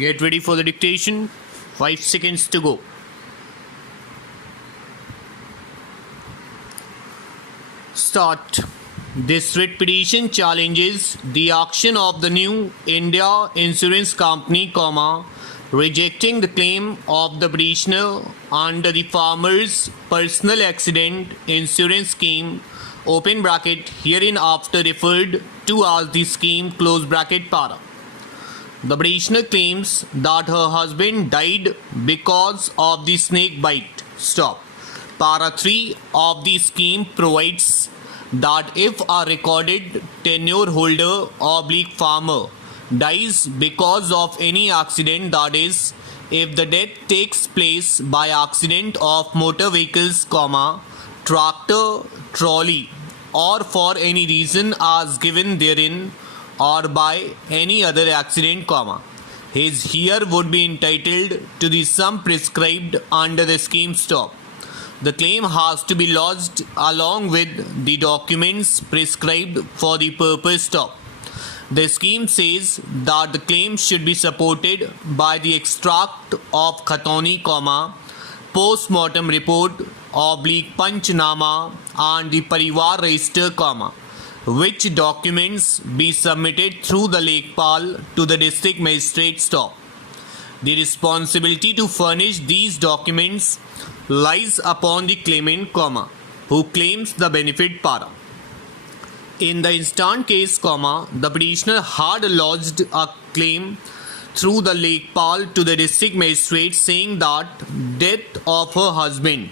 Get ready for the dictation. 5 seconds to go. Start. This writ petition challenges the action of the New India Insurance Company, rejecting the claim of the petitioner under the Farmers Personal Accident Insurance Scheme, open bracket, hereinafter referred to as the scheme, close bracket, para. The petitioner claims that her husband died because of the snake bite. Stop. Para 3 of the scheme provides that if a recorded tenure holder / farmer dies because of any accident, that is, if the death takes place by accident of motor vehicles, tractor, trolley, or for any reason as given therein, or by any other accident, his heir would be entitled to the sum prescribed under the scheme. Stop. The claim has to be lodged along with the documents prescribed for the purpose. Stop. The scheme says that the claim should be supported by the extract of Khatoni, post-mortem report / Panchnama and the Parivar register, which documents be submitted through the Lekpal to the district magistrate. Stop. The responsibility to furnish these documents lies upon the claimant, who claims the benefit, para. In the instant case, the petitioner had lodged a claim through the Lekpal to the district magistrate saying that death of her husband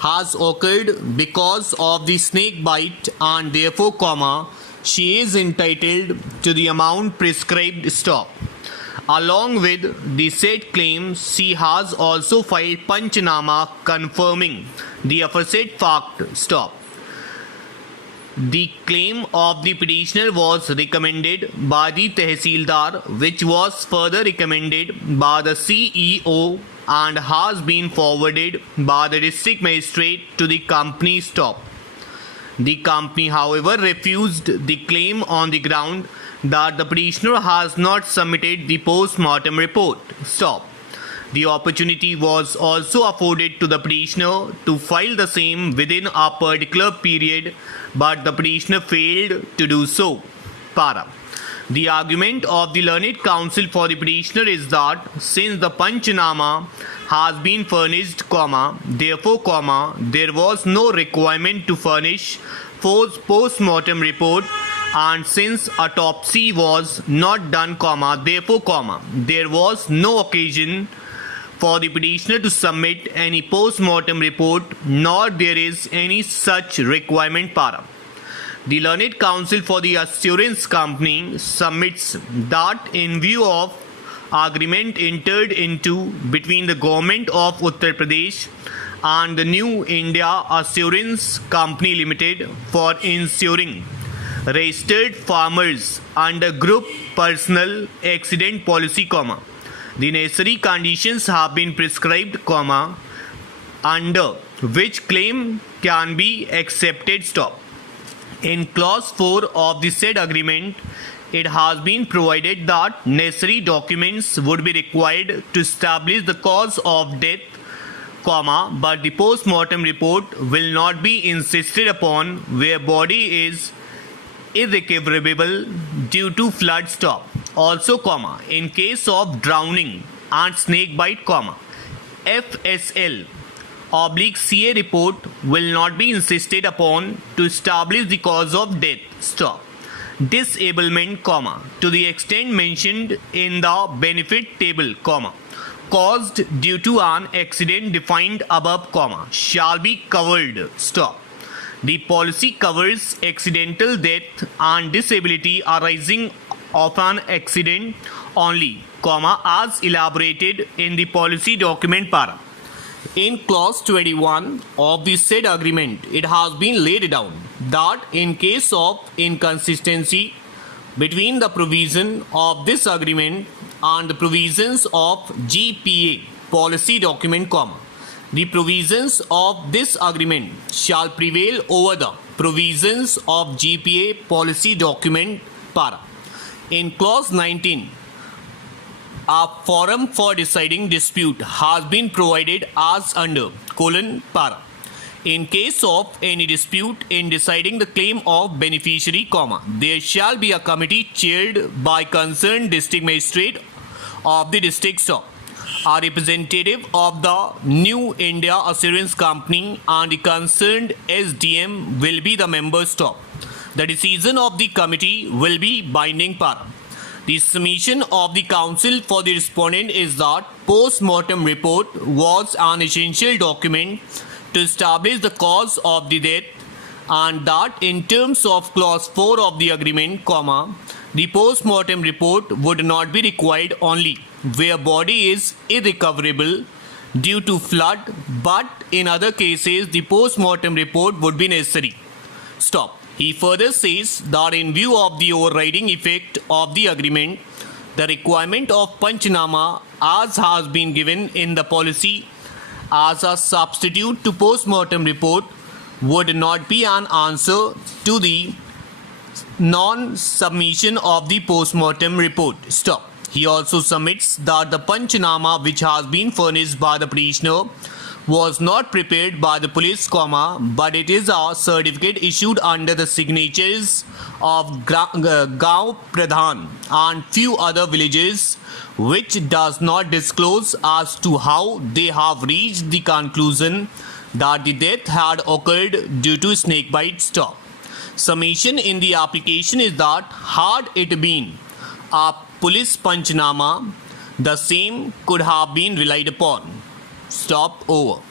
has occurred because of the snake bite and therefore, she is entitled to the amount prescribed. Stop. Along with the said claim, she has also filed Panchnama confirming the aforesaid fact. Stop. The claim of the petitioner was recommended by the Tehsildar, which was further recommended by the CEO and has been forwarded by the district magistrate to the company. Stop. The company, however, refused the claim on the ground that the petitioner has not submitted the post-mortem report. Stop. The opportunity was also afforded to the petitioner to file the same within a particular period, but the petitioner failed to do so. Para. The argument of the learned counsel for the petitioner is that since the Panchnama has been furnished, therefore, there was no requirement to furnish post-mortem report, and since autopsy was not done, therefore, there was no occasion for the petitioner to submit any post-mortem report, nor there is any such requirement, para. The learned counsel for the assurance company submits that in view of agreement entered into between the government of Uttar Pradesh and the New India Assurance Company Limited for insuring registered farmers under group personal accident policy, the necessary conditions have been prescribed, under which claim can be accepted. Stop. In clause 4 of the said agreement, it has been provided that necessary documents would be required to establish the cause of death, but the post-mortem report will not be insisted upon where body is irrecoverable due to flood. Stop. Also, in case of drowning and snake bite, FSL / CA report will not be insisted upon to establish the cause of death. Stop. Disablement, to the extent mentioned in the benefit table, caused due to an accident defined above, shall be covered. Stop. The policy covers accidental death and disability arising of an accident only, as elaborated in the policy document, para. In clause 21 of the said agreement, it has been laid down that in case of inconsistency between the provision of this agreement and the provisions of GPA policy document, the provisions of this agreement shall prevail over the provisions of GPA policy document, para. In clause 19 A forum for deciding dispute has been provided as under para. In case of any dispute in deciding the claim of beneficiary, there shall be a committee chaired by concerned district magistrate of the district, a representative of the New India Assurance Company and the concerned SDM will be the members. The decision of the committee will be binding para. The submission of the counsel for the respondent is that post-mortem report was an essential document to establish the cause of the death, and that in terms of clause 4 of the agreement, the post-mortem report would not be required only where body is irrecoverable due to flood, but in other cases the post-mortem report would be necessary. He further says that in view of the overriding effect of the agreement, the requirement of Panchnama as has been given in the policy as a substitute to post-mortem report would not be an answer to the non-submission of the post-mortem report. He also submits that the Panchnama which has been furnished by the petitioner was not prepared by the police, but it is a certificate issued under the signatures of Gaon Pradhan and few other villages, which does not disclose as to how they have reached the conclusion that the death had occurred due to snake bite. Submission in the application is that had it been a police Panchnama, the same could have been relied upon. Over.